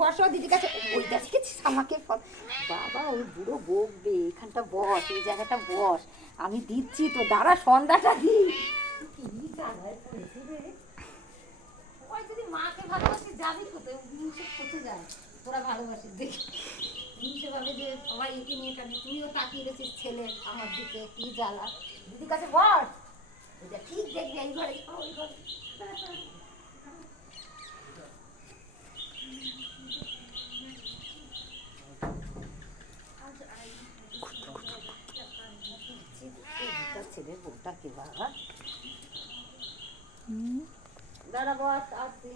বসো দিদির কাছে। ওইটা শিখেছিস আমাকে বাবা, ওই বুড়ো বকবে, এখানটা বস, এই জায়গাটা বস, আমি দিচ্ছি তো, দাঁড়া সন্ধ্যাটা দি। কি জায়গায় পড়েছে রে। ওই যদি মাকে ভালোবাসি যাবি কোথায়, হিংসে কোথায় যায়, তোরা ভালোবাসিস দেখি হিংসে ভাবে যে সবাই একে নিয়ে টানি, তুইও তাকিয়ে রেছিস ছেলে আমার দিকে, কি জ্বালা। দিদির কাছে বস, ওইটা ঠিক দেখবি, এই ঘরে ওই ঘরে। ছেলের বউটা কে বাবা, দাঁড়া বস আসছি।